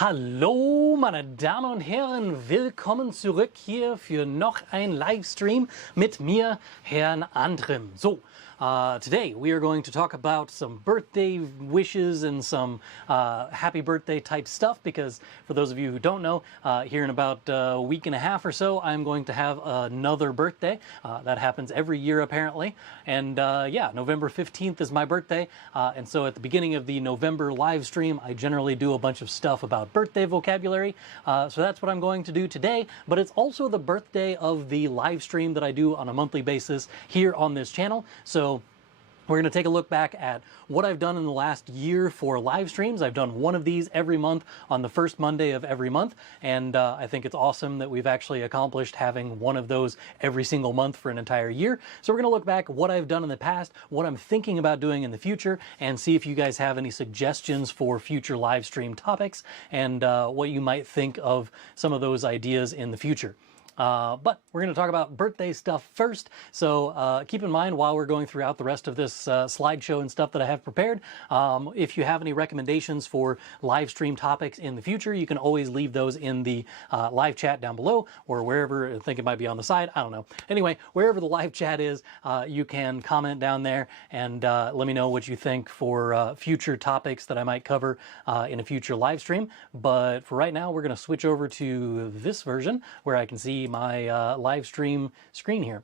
Hallo meine Damen und Herren, willkommen zurück hier für noch ein Livestream mit mir, Herrn Andrim. So, today we are going to talk about some birthday wishes and some happy birthday type stuff because for those of you who don't know, here in about a week and a half or so, I'm going to have another birthday. That happens every year apparently. And yeah, November 15th is my birthday. And so at the beginning of the November live stream, I generally do a bunch of stuff about birthday vocabulary. So that's what I'm going to do today, but it's also the birthday of the live stream that I do on a monthly basis here on this channel. So we're going to take a look back at what I've done in the last year for live streams. I've done one of these every month on the first Monday of every month, and I think it's awesome that we've actually accomplished having one of those every single month for an entire year. So we're going to look back what I've done in the past, what I'm thinking about doing in the future, and see if you guys have any suggestions for future live stream topics and what you might think of some of those ideas in the future. But we're going to talk about birthday stuff first, so keep in mind while we're going throughout the rest of this slideshow and stuff that I have prepared, if you have any recommendations for live stream topics in the future, you can always leave those in the live chat down below or wherever. I think it might be on the side, I don't know. Anyway, wherever the live chat is, you can comment down there and let me know what you think for future topics that I might cover in a future live stream. But for right now, we're going to switch over to this version where I can see my live stream screen here.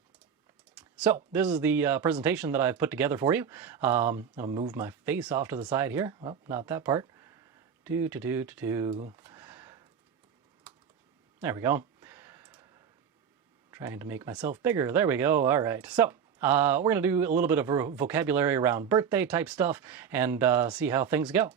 So this is the presentation that I've put together for you. I'll move my face off to the side here. Well, not that part. There we go. Trying to make myself bigger. There we go. All right. So we're going to do a little bit of vocabulary around birthday type stuff and see how things go.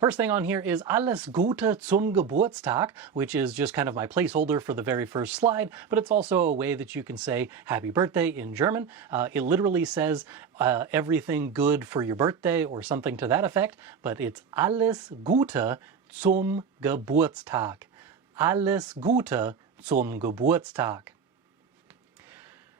First thing on here is Alles Gute zum Geburtstag, which is just kind of my placeholder for the very first slide, but it's also a way that you can say happy birthday in German. It literally says everything good for your birthday or something to that effect, but it's Alles Gute zum Geburtstag. Alles Gute zum Geburtstag.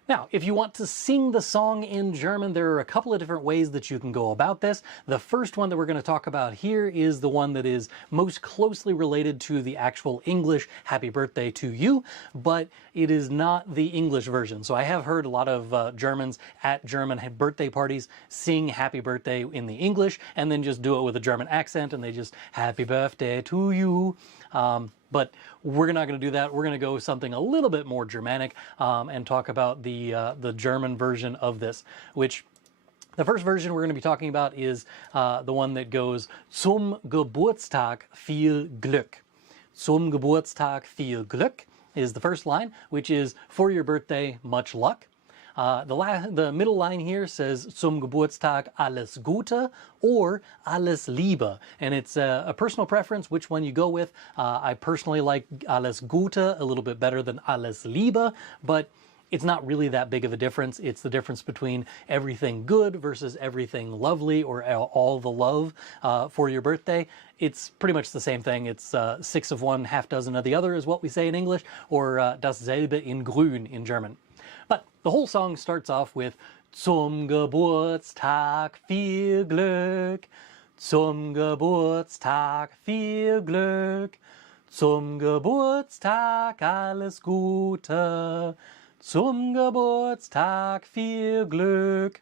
Now, if you want to sing the song in German, there are a couple of different ways that you can go about this. The first one that we're going to talk about here is the one that is most closely related to the actual English happy birthday to you, but it is not the English version. So I have heard a lot of Germans at German birthday parties sing happy birthday in the English and then just do it with a German accent and they just happy birthday to you. But we're not going to do that. We're going to go something a little bit more Germanic and talk about the German version of this, which the first version we're going to be talking about is the one that goes Zum Geburtstag viel Glück. Zum Geburtstag viel Glück is the first line, which is for your birthday, much luck. The middle line here says Zum Geburtstag alles Gute or alles Liebe, and it's a personal preference which one you go with. I personally like alles Gute a little bit better than alles Liebe, but it's not really that big of a difference. It's the difference between everything good versus everything lovely or all the love for your birthday. It's pretty much the same thing. It's 6 of one, half dozen of the other is what we say in English, or dasselbe in grün in German. But the whole song starts off with Zum Geburtstag viel Glück, zum Geburtstag viel Glück, zum Geburtstag alles Gute, zum Geburtstag viel Glück.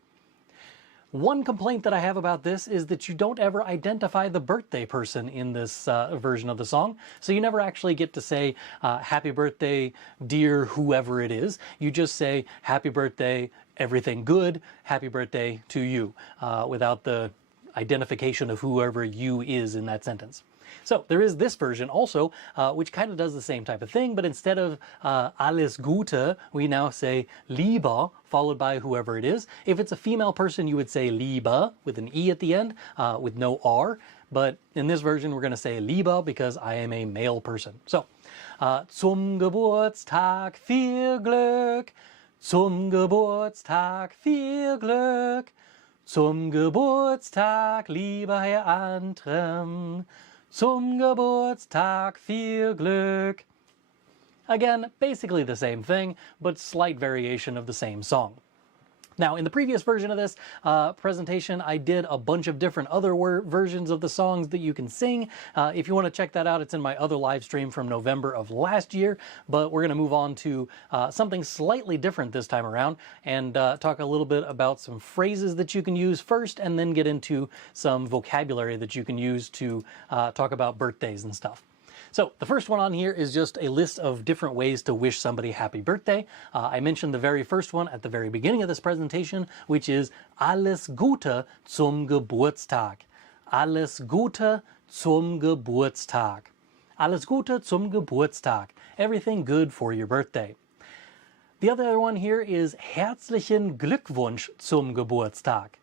One complaint that I have about this is that you don't ever identify the birthday person in this version of the song. So you never actually get to say, happy birthday, dear whoever it is. You just say, happy birthday, everything good, happy birthday to you, without the identification of whoever you is in that sentence. So there is this version also, which kind of does the same type of thing, but instead of alles Gute, we now say Liebe, followed by whoever it is. If it's a female person, you would say Liebe with an E at the end, with no R. But in this version, we're going to say Liebe because I am a male person. So, zum Geburtstag viel Glück, zum Geburtstag viel Glück, zum Geburtstag, lieber Herr Andrim. Zum Geburtstag viel Glück. Again, basically the same thing, but slight variation of the same song. Now, in the previous version of this presentation, I did a bunch of different other versions of the songs that you can sing. If you want to check that out, it's in my other live stream from November of last year. But we're going to move on to something slightly different this time around and talk a little bit about some phrases that you can use first, and then get into some vocabulary that you can use to talk about birthdays and stuff. So the first one on here is just a list of different ways to wish somebody happy birthday. I mentioned the very first one at the very beginning of this presentation, which is Alles Gute zum Geburtstag. Alles Gute zum Geburtstag. Alles Gute zum Geburtstag. Everything good for your birthday. The other one here is Herzlichen Glückwunsch zum Geburtstag.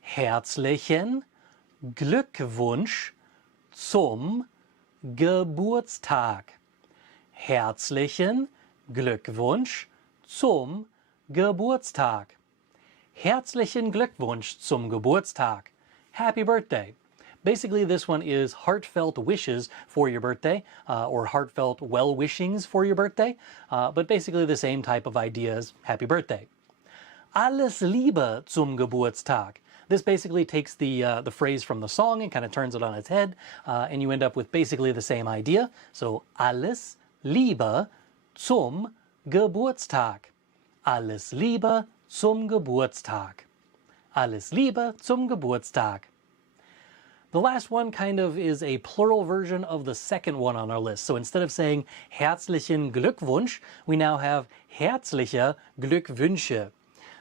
Herzlichen Glückwunsch zum Geburtstag. Herzlichen Glückwunsch zum Geburtstag. Herzlichen Glückwunsch zum Geburtstag. Happy birthday. Basically, this one is heartfelt wishes for your birthday, or heartfelt well-wishings for your birthday, but basically the same type of idea as happy birthday. Alles Liebe zum Geburtstag. This basically takes the phrase from the song and kind of turns it on its head, and you end up with basically the same idea. So, alles Liebe zum Geburtstag. Alles Liebe zum Geburtstag. Alles Liebe zum Geburtstag. The last one kind of is a plural version of the second one on our list. So instead of saying herzlichen Glückwunsch, we now have herzliche Glückwünsche.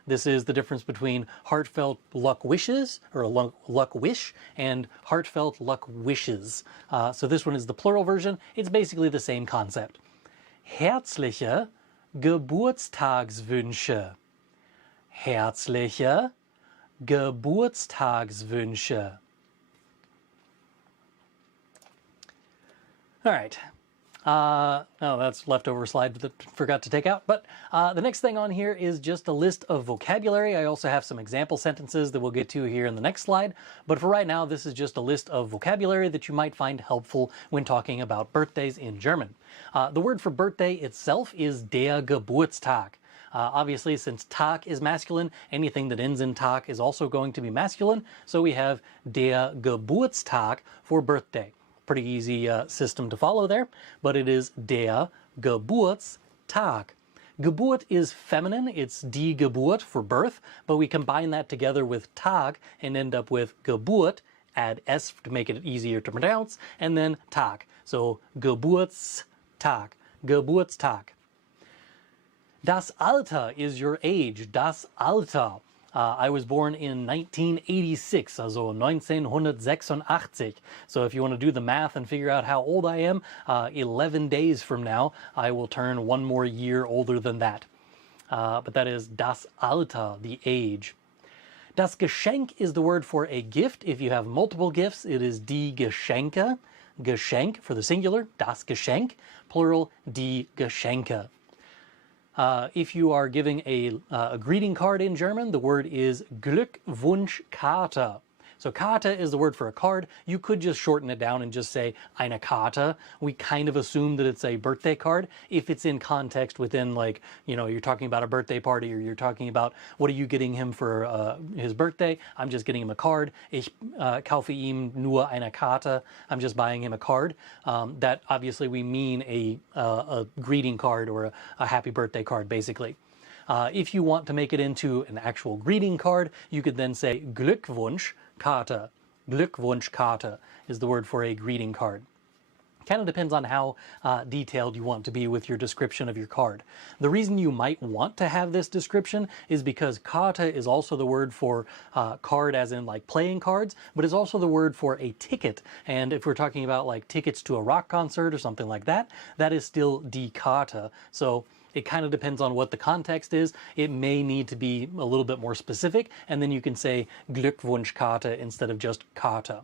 This is the difference between heartfelt luck wishes, or luck wish, and heartfelt luck wishes. So this one is the plural version. It's basically the same concept. Herzliche Geburtstagswünsche. Herzliche Geburtstagswünsche. All right. Oh, that's leftover slide that I forgot to take out. But the next thing on here is just a list of vocabulary. I also have some example sentences that we'll get to here in the next slide. But for right now, this is just a list of vocabulary that you might find helpful when talking about birthdays in German. The word for birthday itself is der Geburtstag. Obviously, since Tag is masculine, anything that ends in Tag is also going to be masculine. So we have der Geburtstag for birthday. Pretty easy system to follow there, but it is der Geburtstag. Geburt is feminine, it's die Geburt for birth, but we combine that together with Tag and end up with Geburt, add S to make it easier to pronounce, and then Tag. So Geburtstag, Geburtstag. Das Alter is your age, das Alter. I was born in 1986, also 1986. So if you want to do the math and figure out how old I am, 11 days from now, I will turn one more year older than that. But that is das Alter, the age. Das Geschenk is the word for a gift. If you have multiple gifts, it is die Geschenke. Geschenk for the singular, das Geschenk. Plural, die Geschenke. If you are giving a greeting card in German, the word is Glückwunschkarte. So Karte is the word for a card. You could just shorten it down and just say eine Karte. We kind of assume that it's a birthday card. If it's in context within, like, you know, you're talking about a birthday party, or you're talking about what are you getting him for his birthday? I'm just getting him a card. Ich kaufe ihm nur eine Karte. I'm just buying him a card. That obviously we mean a greeting card or a happy birthday card, basically. If you want to make it into an actual greeting card, you could then say Glückwunschkarte. Glückwunschkarte is the word for a greeting card. Kind of depends on how detailed you want to be with your description of your card. The reason you might want to have this description is because Karte is also the word for card as in like playing cards, but it's also the word for a ticket. And if we're talking about like tickets to a rock concert or something like that, that is still die Karte. So it kind of depends on what the context is. It may need to be a little bit more specific, and then you can say Glückwunschkarte instead of just Karte.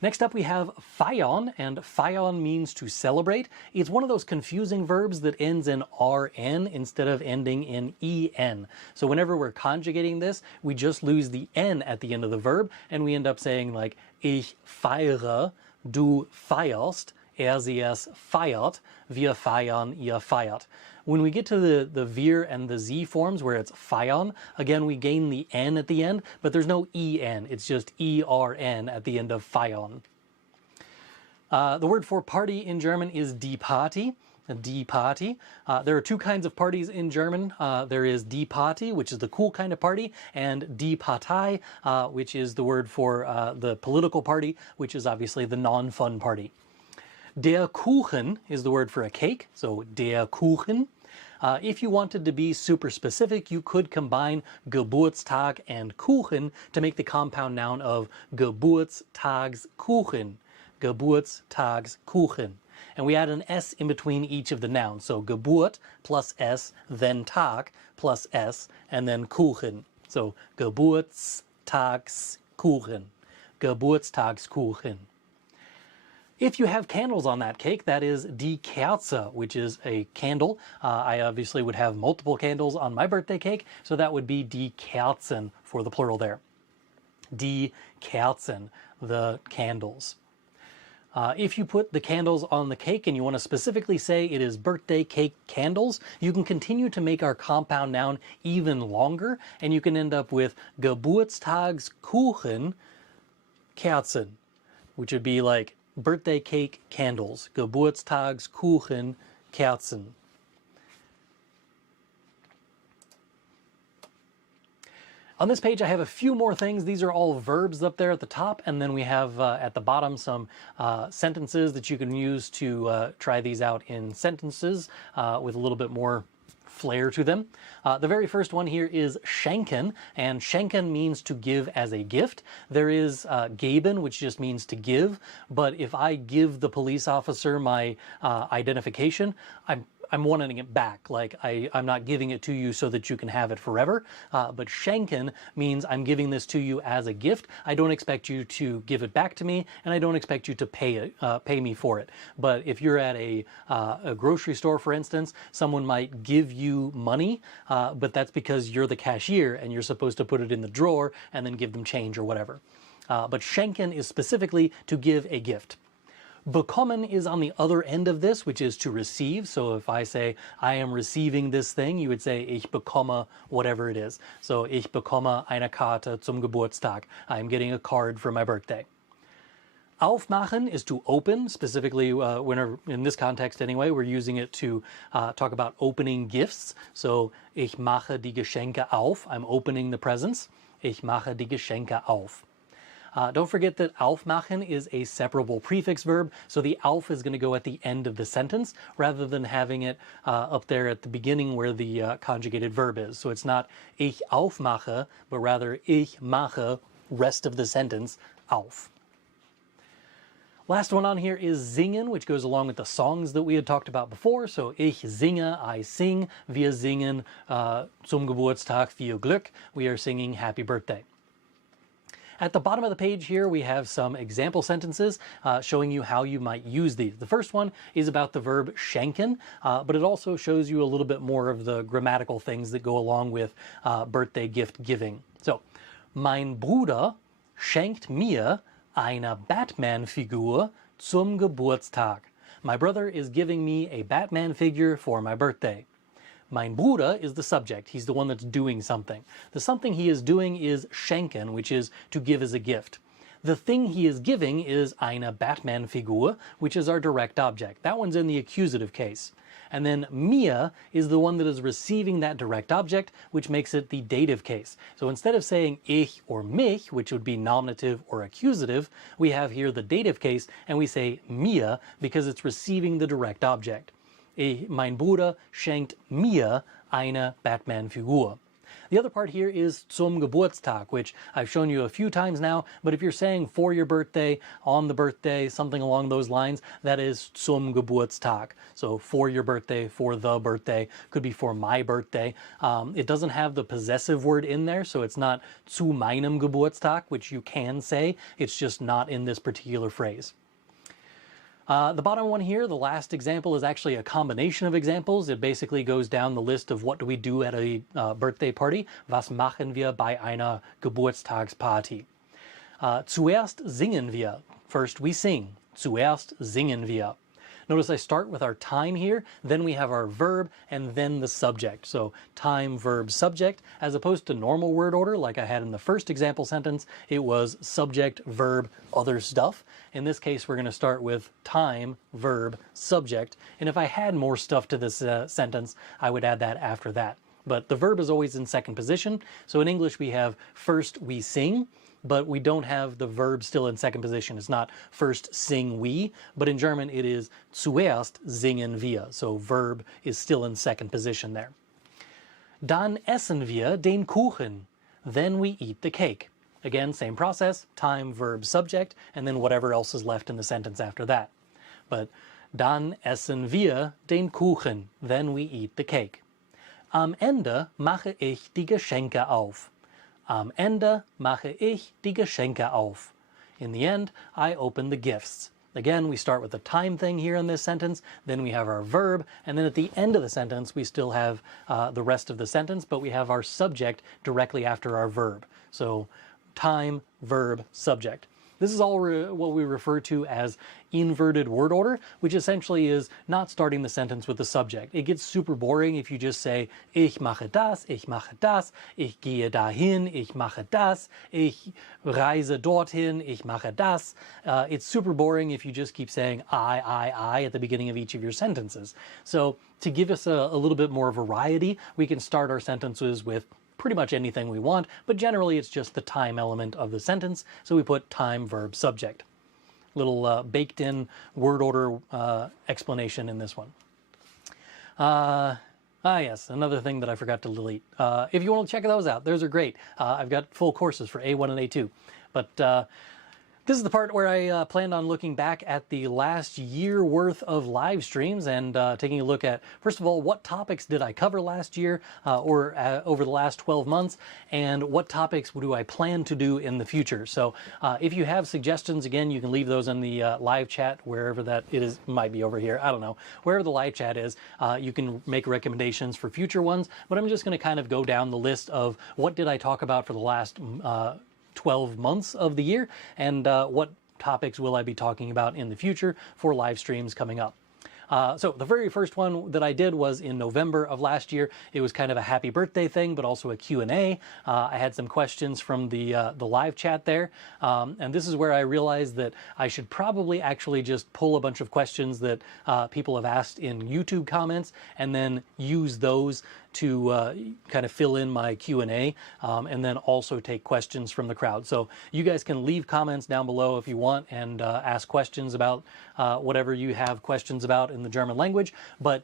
Next up we have feiern, and feiern means to celebrate. It's one of those confusing verbs that ends in rn instead of ending in en. So whenever we're conjugating this, we just lose the n at the end of the verb, and we end up saying like ich feiere, du feierst, er sie es feiert, wir feiern, ihr feiert. When we get to the wir and the z forms where it's feiern, again we gain the n at the end, but there's no en, it's just ern at the end of feiern. The word for party in German is die Party. Die Party. There are two kinds of parties in German. There is die Party, which is the cool kind of party, and die Partei, which is the word for the political party, which is obviously the non-fun party. Der Kuchen is the word for a cake, so der Kuchen. If you wanted to be super specific, you could combine Geburtstag and Kuchen to make the compound noun of Geburtstagskuchen. Geburtstagskuchen. And we add an S in between each of the nouns. So Geburt plus S, then Tag plus S, and then Kuchen. So Geburtstagskuchen. Geburtstagskuchen. If you have candles on that cake, that is die Kerze, which is a candle. I obviously would have multiple candles on my birthday cake, so that would be die Kerzen for the plural there. Die Kerzen, the candles. If you put the candles on the cake and you want to specifically say it is birthday cake candles, you can continue to make our compound noun even longer, and you can end up with Geburtstagskuchen Kerzen, which would be like birthday cake candles. Geburtstagskuchen Kerzen. On this page, I have a few more things. These are all verbs up there at the top, and then we have at the bottom some sentences that you can use to try these out in sentences with a little bit more flair to them. The very first one here is schenken, and schenken means to give as a gift. There is geben, which just means to give, but if I give the police officer my identification, I'm wanting it back. Like I'm not giving it to you so that you can have it forever. But schenken means I'm giving this to you as a gift. I don't expect you to give it back to me, and I don't expect you to pay me for it. But if you're at a grocery store, for instance, someone might give you money, but that's because you're the cashier and you're supposed to put it in the drawer and then give them change or whatever. But schenken is specifically to give a gift. Bekommen is on the other end of this, which is to receive. So if I say, I am receiving this thing, you would say, ich bekomme whatever it is. So ich bekomme eine Karte zum Geburtstag. I'm getting a card for my birthday. Aufmachen is to open, specifically when in this context anyway, we're using it to talk about opening gifts. So ich mache die Geschenke auf. I'm opening the presents. Ich mache die Geschenke auf. Don't forget that aufmachen is a separable prefix verb, so the auf is going to go at the end of the sentence rather than having it up there at the beginning where the conjugated verb is. So it's not ich aufmache, but rather ich mache, rest of the sentence, auf. Last one on here is singen, which goes along with the songs that we had talked about before. So ich singe, I sing, wir singen Zum Geburtstag viel Glück. We are singing happy birthday. At the bottom of the page here, we have some example sentences showing you how you might use these. The first one is about the verb schenken, but it also shows you a little bit more of the grammatical things that go along with birthday gift giving. So, mein Bruder schenkt mir eine Batman-Figur zum Geburtstag. My brother is giving me a Batman figure for my birthday. Mein Bruder is the subject. He's the one that's doing something. The something he is doing is schenken, which is to give as a gift. The thing he is giving is eine Batman-Figur, which is our direct object. That one's in the accusative case. And then mir is the one that is receiving that direct object, which makes it the dative case. So instead of saying ich or mich, which would be nominative or accusative, we have here the dative case, and we say mir because it's receiving the direct object. Mein Bruder schenkt mir eine Batman-Figur. The other part here is zum Geburtstag, which I've shown you a few times now, but if you're saying for your birthday, on the birthday, something along those lines, that is zum Geburtstag. So for your birthday, for the birthday, could be for my birthday. It doesn't have the possessive word in there, so it's not zu meinem Geburtstag, which you can say. It's just not in this particular phrase. The bottom one here, the last example, is actually a combination of examples. It basically goes down the list of what do we do at a birthday party. Was machen wir bei einer Geburtstagsparty? Zuerst singen wir. First we sing. Zuerst singen wir. Notice I start with our time here, then we have our verb, and then the subject. So time, verb, subject, as opposed to normal word order like I had in the first example sentence, it was subject, verb, other stuff. In this case, we're going to start with time, verb, subject, and if I had more stuff to this sentence, I would add that after that. But the verb is always in second position. So in English, we have first we sing, but we don't have the verb still in second position. It's not first sing we, but in German it is zuerst singen wir. So verb is still in second position there. Dann essen wir den Kuchen. Then we eat the cake. Again, same process, time, verb, subject, and then whatever else is left in the sentence after that. But dann essen wir den Kuchen. Then we eat the cake. Am Ende mache ich die Geschenke auf. Am Ende mache ich die Geschenke auf. In the end, I open the gifts. Again, we start with the time thing here in this sentence, then we have our verb, and then at the end of the sentence, we still have the rest of the sentence, but we have our subject directly after our verb. So time, verb, subject. This is all what we refer to as inverted word order, which essentially is not starting the sentence with the subject. It gets super boring if you just say, ich mache das, ich gehe dahin, ich mache das, ich reise dorthin, ich mache das. It's super boring if you just keep saying I at the beginning of each of your sentences. So to give us a little bit more variety, we can start our sentences with pretty much anything we want, but generally it's just the time element of the sentence, so we put time, verb, subject. Little baked-in word order explanation in this one. Yes, another thing that I forgot to delete. If you want to check those out, those are great. I've got full courses for A1 and A2, but this is the part where I planned on looking back at the last year worth of live streams and taking a look at, first of all, what topics did I cover last year or over the last 12 months, and what topics do I plan to do in the future. So if you have suggestions, again, you can leave those in the live chat, wherever that it is, might be over here, I don't know, wherever the live chat is, you can make recommendations for future ones, but I'm just going to kind of go down the list of what did I talk about for the last 12 months of the year, and what topics will I be talking about in the future for live streams coming up. So the very first one that I did was in November of last year. It was kind of a happy birthday thing, but also a Q&A. I had some questions from the live chat there, and this is where I realized that I should probably actually just pull a bunch of questions that people have asked in YouTube comments and then use those to kind of fill in my Q&A, and then also take questions from the crowd. So you guys can leave comments down below if you want and ask questions about whatever you have questions about in the German language, but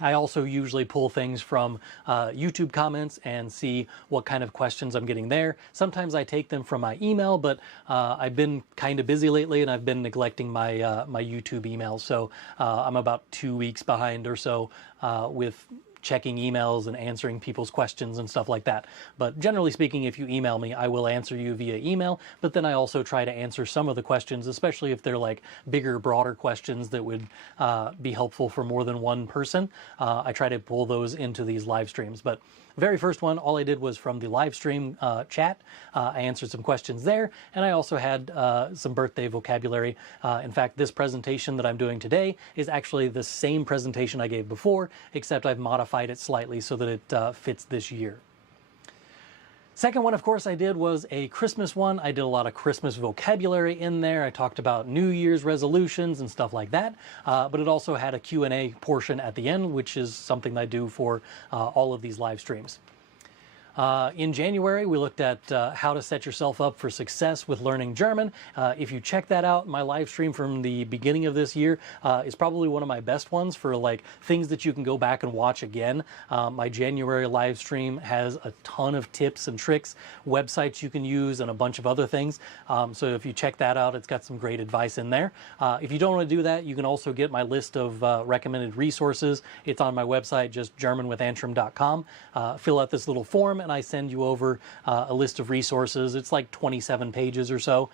I also usually pull things from YouTube comments and see what kind of questions I'm getting there. Sometimes I take them from my email, but I've been kind of busy lately and I've been neglecting my my YouTube emails. So I'm about 2 weeks behind or so with checking emails and answering people's questions and stuff like that. But generally speaking, if you email me, I will answer you via email, but then I also try to answer some of the questions, especially if they're like bigger, broader questions that would be helpful for more than one person. I try to pull those into these live streams. But very first one, all I did was from the live stream chat. I answered some questions there, and I also had some birthday vocabulary. In fact, this presentation that I'm doing today is actually the same presentation I gave before, except I've modified it slightly so that it fits this year. Second one, of course, I did was a Christmas one. I did a lot of Christmas vocabulary in there. I talked about New Year's resolutions and stuff like that, but it also had a Q&A portion at the end, which is something I do for all of these live streams. In January, we looked at how to set yourself up for success with learning German. If you check that out, my live stream from the beginning of this year is probably one of my best ones for like things that you can go back and watch again. My January live stream has a ton of tips and tricks, websites you can use, and a bunch of other things. So if you check that out, it's got some great advice in there. If you don't want to do that, you can also get my list of recommended resources. It's on my website, just germanwithantrim.com. Fill out this little form, and I send you over a list of resources. It's like 27 pages or so,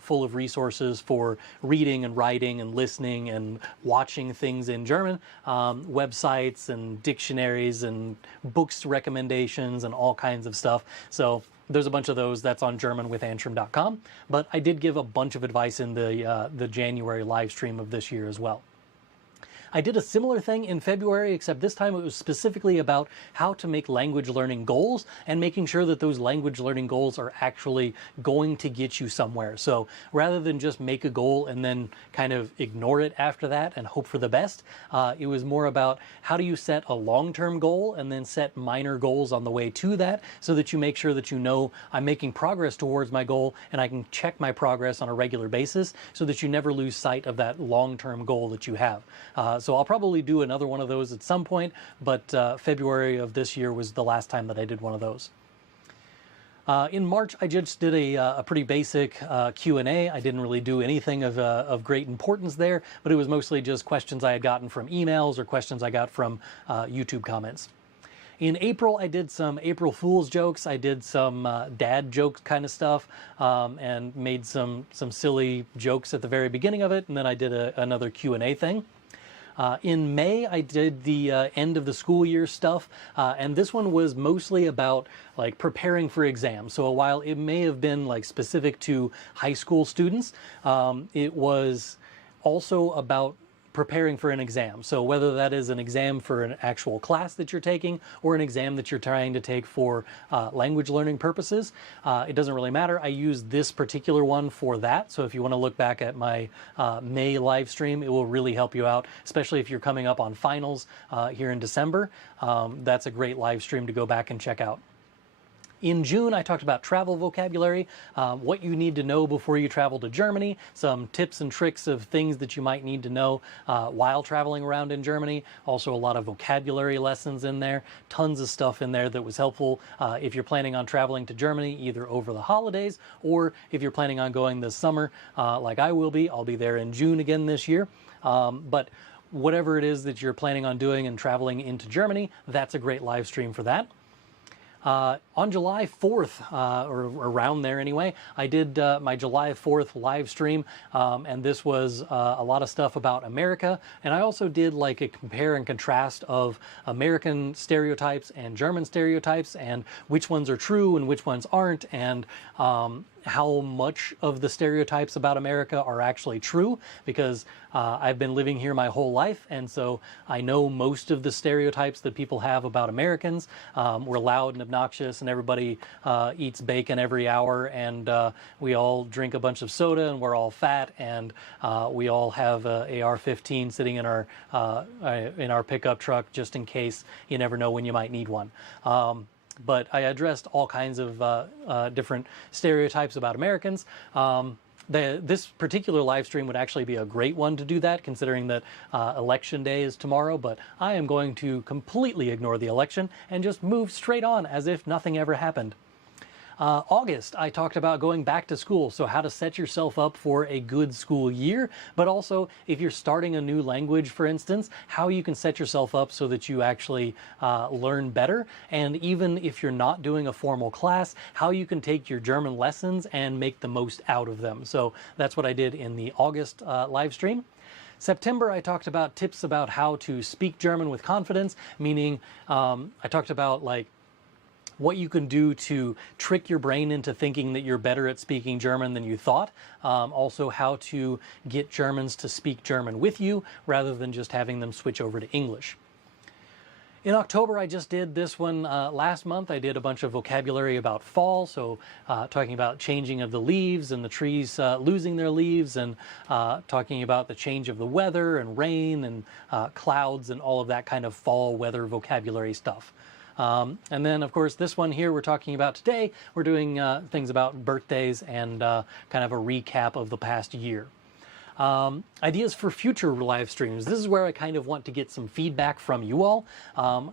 full of resources for reading and writing and listening and watching things in German, websites and dictionaries and books recommendations and all kinds of stuff. So there's a bunch of those. That's on germanwithantrim.com. But I did give a bunch of advice in the January live stream of this year as well. I did a similar thing in February, except this time it was specifically about how to make language learning goals and making sure that those language learning goals are actually going to get you somewhere. So rather than just make a goal and then kind of ignore it after that and hope for the best, it was more about how do you set a long-term goal and then set minor goals on the way to that, so that you make sure that you know I'm making progress towards my goal and I can check my progress on a regular basis, so that you never lose sight of that long-term goal that you have. So I'll probably do another one of those at some point, but February of this year was the last time that I did one of those. In March, I just did a pretty basic Q&A. I didn't really do anything of great importance there, but it was mostly just questions I had gotten from emails or questions I got from YouTube comments. In April, I did some April Fool's jokes. I did some dad joke kind of stuff, and made some silly jokes at the very beginning of it, and then I did another Q&A thing. In May, I did the end of the school year stuff, and this one was mostly about like preparing for exams. So while it may have been like specific to high school students, it was also about preparing for an exam. So whether that is an exam for an actual class that you're taking or an exam that you're trying to take for language learning purposes, it doesn't really matter. I use this particular one for that. So if you want to look back at my May live stream, it will really help you out, especially if you're coming up on finals here in December. That's a great live stream to go back and check out. In June, I talked about travel vocabulary, what you need to know before you travel to Germany, some tips and tricks of things that you might need to know while traveling around in Germany. Also a lot of vocabulary lessons in there, tons of stuff in there that was helpful if you're planning on traveling to Germany either over the holidays or if you're planning on going this summer like I will be. I'll be there in June again this year. But whatever it is that you're planning on doing and traveling into Germany, that's a great live stream for that. On July 4th, or around there anyway, I did my July 4th live stream, and this was a lot of stuff about America, and I also did like a compare and contrast of American stereotypes and German stereotypes, and which ones are true and which ones aren't, and how much of the stereotypes about America are actually true, because I've been living here my whole life, and so I know most of the stereotypes that people have about Americans. We're loud and obnoxious, and everybody eats bacon every hour, and we all drink a bunch of soda, and we're all fat, and we all have a AR-15 sitting in our pickup truck just in case. You never know when you might need one. But I addressed all kinds of different stereotypes about Americans. This particular live stream would actually be a great one to do that, considering that election day is tomorrow, but I am going to completely ignore the election and just move straight on as if nothing ever happened. August, I talked about going back to school, so how to set yourself up for a good school year, but also if you're starting a new language, for instance, how you can set yourself up so that you actually learn better, and even if you're not doing a formal class, how you can take your German lessons and make the most out of them. So that's what I did in the August live stream. September, I talked about tips about how to speak German with confidence, meaning I talked about like what you can do to trick your brain into thinking that you're better at speaking German than you thought. Also how to get Germans to speak German with you rather than just having them switch over to English. In October, I just did this one last month. I did a bunch of vocabulary about fall, so talking about changing of the leaves and the trees losing their leaves, and talking about the change of the weather and rain and clouds and all of that kind of fall weather vocabulary stuff. And then, of course, this one here we're talking about today, we're doing things about birthdays and kind of a recap of the past year. Ideas for future live streams. This is where I kind of want to get some feedback from you all,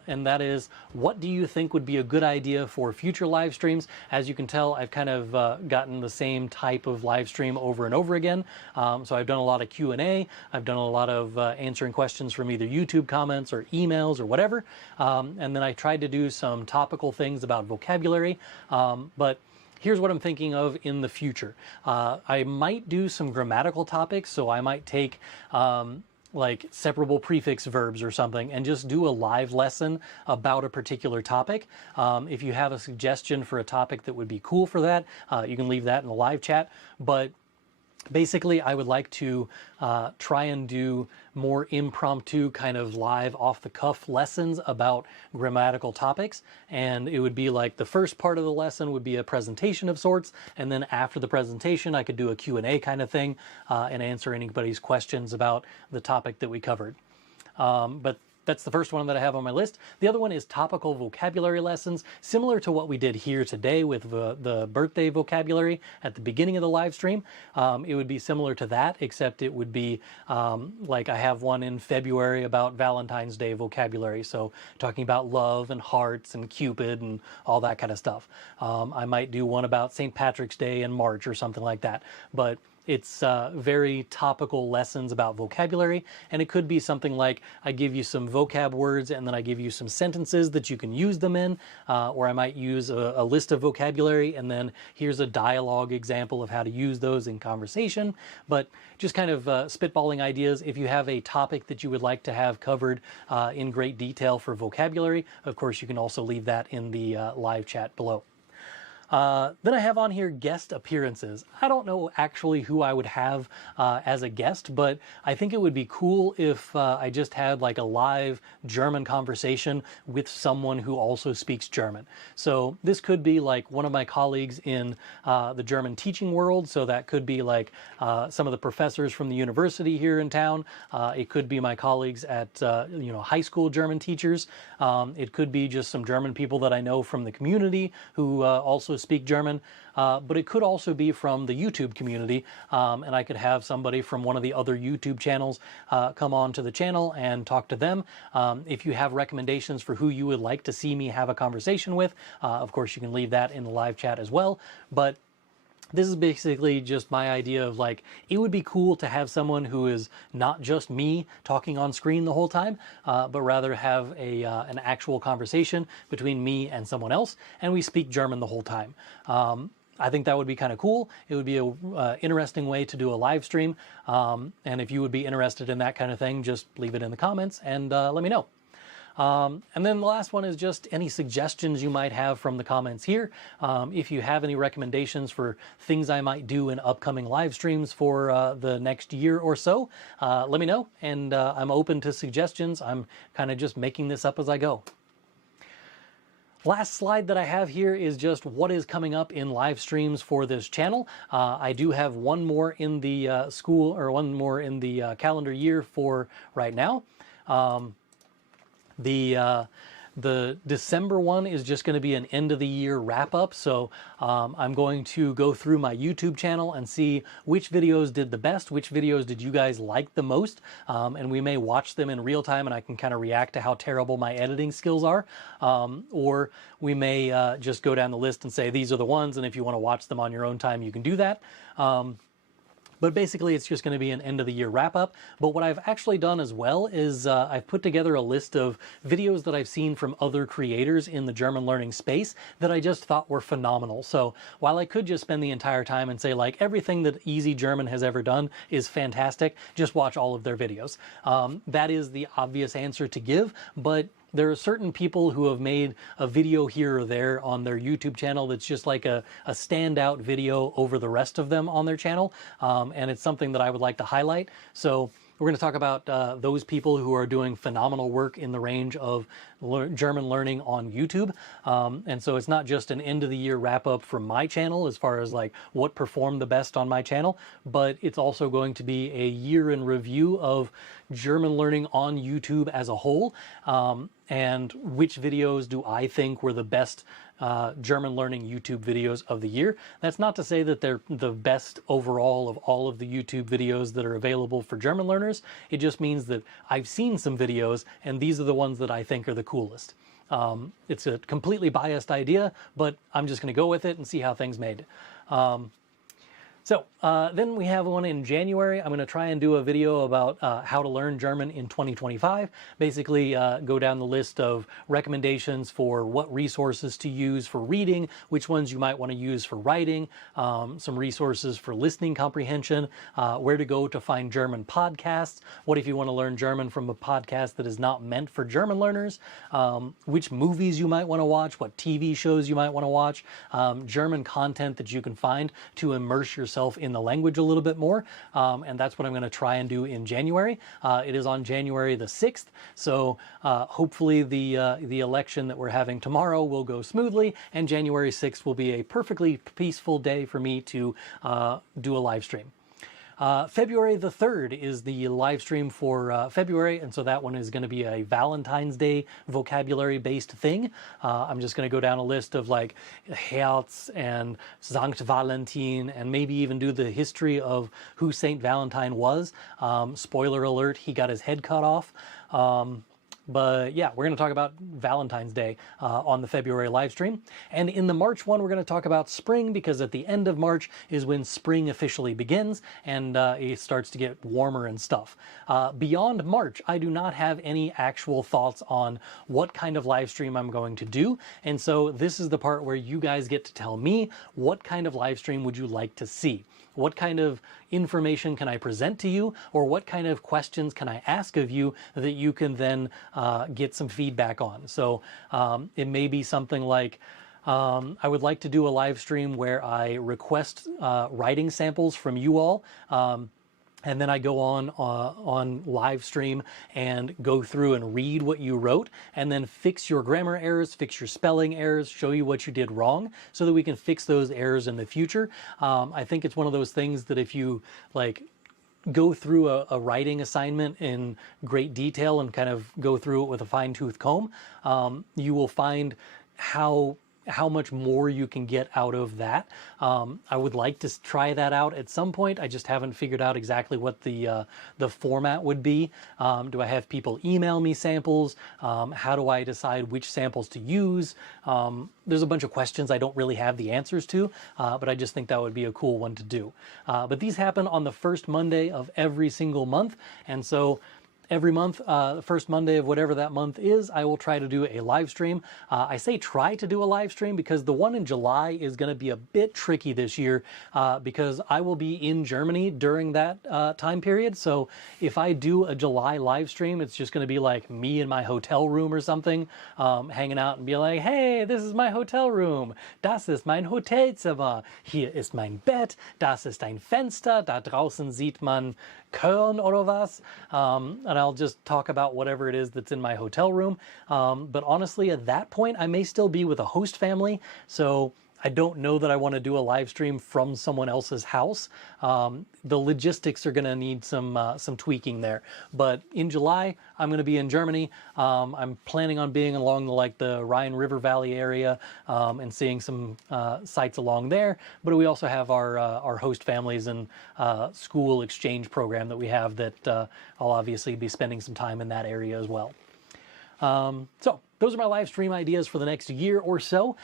and that is, what do you think would be a good idea for future live streams? As you can tell, I've kind of gotten the same type of live stream over and over again. So I've done a lot of Q&A, I've done a lot of answering questions from either YouTube comments or emails or whatever, and then I tried to do some topical things about vocabulary, but here's what I'm thinking of in the future. I might do some grammatical topics, so I might take like separable prefix verbs or something and just do a live lesson about a particular topic. If you have a suggestion for a topic that would be cool for that, you can leave that in the live chat. But Basically, I would like to try and do more impromptu kind of live off-the-cuff lessons about grammatical topics. And it would be like the first part of the lesson would be a presentation of sorts. And then after the presentation, I could do a Q&A kind of thing and answer anybody's questions about the topic that we covered. But that's the first one that I have on my list. The other one is topical vocabulary lessons, similar to what we did here today with the birthday vocabulary at the beginning of the live stream. It would be similar to that, except it would be like I have one in February about Valentine's Day vocabulary. So talking about love and hearts and Cupid and all that kind of stuff. I might do one about St. Patrick's Day in March or something like that. But it's very topical lessons about vocabulary, and it could be something like I give you some vocab words and then I give you some sentences that you can use them in, or I might use a list of vocabulary and then here's a dialogue example of how to use those in conversation. But just kind of spitballing ideas. If you have a topic that you would like to have covered in great detail for vocabulary, of course you can also leave that in the live chat below. Then I have on here guest appearances. I don't know actually who I would have as a guest, but I think it would be cool if I just had like a live German conversation with someone who also speaks German. So this could be like one of my colleagues in the German teaching world. So that could be like some of the professors from the university here in town. It could be my colleagues at high school German teachers. It could be just some German people that I know from the community who also speak German, but it could also be from the YouTube community, and I could have somebody from one of the other YouTube channels come on to the channel and talk to them. If you have recommendations for who you would like to see me have a conversation with, of course you can leave that in the live chat as well. But this is basically just my idea of like, it would be cool to have someone who is not just me talking on screen the whole time, but rather have an actual conversation between me and someone else, and we speak German the whole time. I think that would be kind of cool. It would be an interesting way to do a live stream. And if you would be interested in that kind of thing, just leave it in the comments and let me know. And then the last one is just any suggestions you might have from the comments here. If you have any recommendations for things I might do in upcoming live streams for the next year or so, let me know. And I'm open to suggestions. I'm kind of just making this up as I go. Last slide that I have here is just what is coming up in live streams for this channel. I do have one more in the one more in the calendar year for right now. The December one is just going to be an end of the year wrap up. So I'm going to go through my YouTube channel and see which videos did the best, which videos did you guys like the most, and we may watch them in real time and I can kind of react to how terrible my editing skills are, or we may just go down the list and say these are the ones, and if you want to watch them on your own time you can do that. But basically it's just going to be an end of the year wrap up. But what I've actually done as well is I've put together a list of videos that I've seen from other creators in the German learning space that I just thought were phenomenal. So while I could just spend the entire time and say like everything that Easy German has ever done is fantastic, just watch all of their videos. That is the obvious answer to give, but there are certain people who have made a video here or there on their YouTube channel that's just like a standout video over the rest of them on their channel, and it's something that I would like to highlight. So we're going to talk about those people who are doing phenomenal work in the range of German learning on YouTube. And so it's not just an end of the year wrap up from my channel as far as like what performed the best on my channel, but it's also going to be a year in review of German learning on YouTube as a whole, and which videos do I think were the best German learning YouTube videos of the year. That's not to say that they're the best overall of all of the YouTube videos that are available for German learners. It just means that I've seen some videos and these are the ones that I think are the coolest. It's a completely biased idea, but I'm just going to go with it and see how things made. So then we have one in January. I'm going to try and do a video about how to learn German in 2025. Basically go down the list of recommendations for what resources to use for reading, which ones you might want to use for writing, some resources for listening comprehension, where to go to find German podcasts, what if you want to learn German from a podcast that is not meant for German learners, which movies you might want to watch, what TV shows you might want to watch, German content that you can find to immerse yourself yourself in the language a little bit more, and that's what I'm going to try and do in January. It is on January the 6th, so hopefully the election that we're having tomorrow will go smoothly, and January 6th will be a perfectly peaceful day for me to do a live stream. February the 3rd is the live stream for February, and so that one is going to be a Valentine's Day vocabulary-based thing. I'm just going to go down a list of like Herz and Sankt Valentin, and maybe even do the history of who Saint Valentine was. Spoiler alert, he got his head cut off. But yeah, we're going to talk about Valentine's Day on the February live stream. And in the March one, we're going to talk about spring, because at the end of March is when spring officially begins, and it starts to get warmer and stuff. Beyond March, I do not have any actual thoughts on what kind of live stream I'm going to do. And so this is the part where you guys get to tell me, what kind of live stream would you like to see? What kind of information can I present to you, or what kind of questions can I ask of you that you can then get some feedback on? So it may be something like, I would like to do a live stream where I request writing samples from you all, and then I go on live stream and go through and read what you wrote, and then fix your grammar errors, fix your spelling errors, show you what you did wrong, so that we can fix those errors in the future. I think it's one of those things that if you like go through a writing assignment in great detail and kind of go through it with a fine-tooth comb, you will find how much more you can get out of that. I would like to try that out at some point. I just haven't figured out exactly what the format would be. Do I have people email me samples? How do I decide which samples to use? There's a bunch of questions I don't really have the answers to, but I just think that would be a cool one to do. But these happen on the first Monday of every single month, and so every month, the first Monday of whatever that month is, I will try to do a live stream. I say try to do a live stream because the one in July is going to be a bit tricky this year, because I will be in Germany during that time period. So if I do a July live stream, it's just going to be like me in my hotel room or something, hanging out and be like, hey, this is my hotel room. Das ist mein Hotelzimmer. Hier ist mein Bett. Das ist ein Fenster. Da draußen sieht man Köln oder was. And I'll just talk about whatever it is that's in my hotel room. But honestly, at that point, I may still be with a host family. So I don't know that I want to do a live stream from someone else's house. The logistics are going to need some tweaking there. But in July, I'm going to be in Germany. I'm planning on being along the Rhine River Valley area and seeing some sites along there. But we also have our host families and school exchange program that we have that I'll obviously be spending some time in that area as well. So those are my live stream ideas for the next year or so.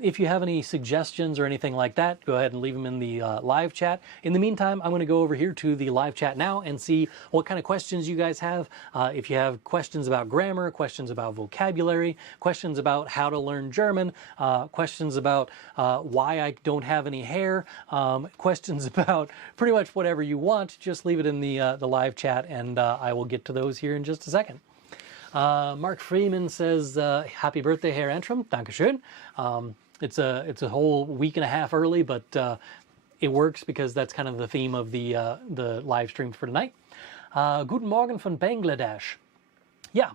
If you have any suggestions or anything like that, go ahead and leave them in the live chat. In the meantime, I'm going to go over here to the live chat now and see what kind of questions you guys have. If you have questions about grammar, questions about vocabulary, questions about how to learn German, questions about why I don't have any hair, questions about pretty much whatever you want, just leave it in the live chat, and I will get to those here in just a second. Mark Freeman says, happy birthday, Herr Antrim. Dankeschön. It's a whole week and a half early, but it works because that's kind of the theme of the live stream for tonight. Guten Morgen von Bangladesh. Yeah,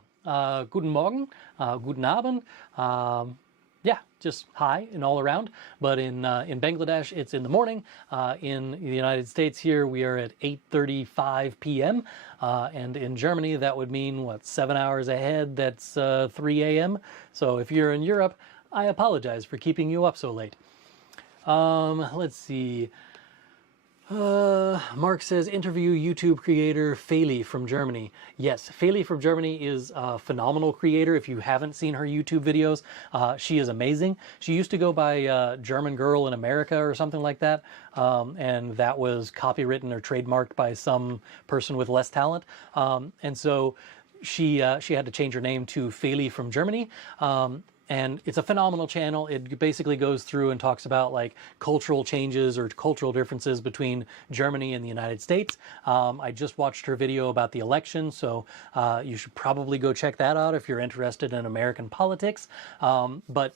guten Morgen, guten Abend. Yeah, just hi and all around. But in Bangladesh, it's in the morning. In the United States here, we are at 8:35 p.m. And in Germany, that would mean, what, 7 hours ahead? That's 3 a.m. So if you're in Europe, I apologize for keeping you up so late. Let's see. Mark says, interview YouTube creator Feli from Germany. Yes, Feli from Germany is a phenomenal creator. If you haven't seen her YouTube videos, she is amazing. She used to go by German Girl in America or something like that, and that was copywritten or trademarked by some person with less talent. And so she had to change her name to Feli from Germany. And it's a phenomenal channel. It basically goes through and talks about like cultural changes or cultural differences between Germany and the United States. I just watched her video about the election, so you should probably go check that out if you're interested in American politics. But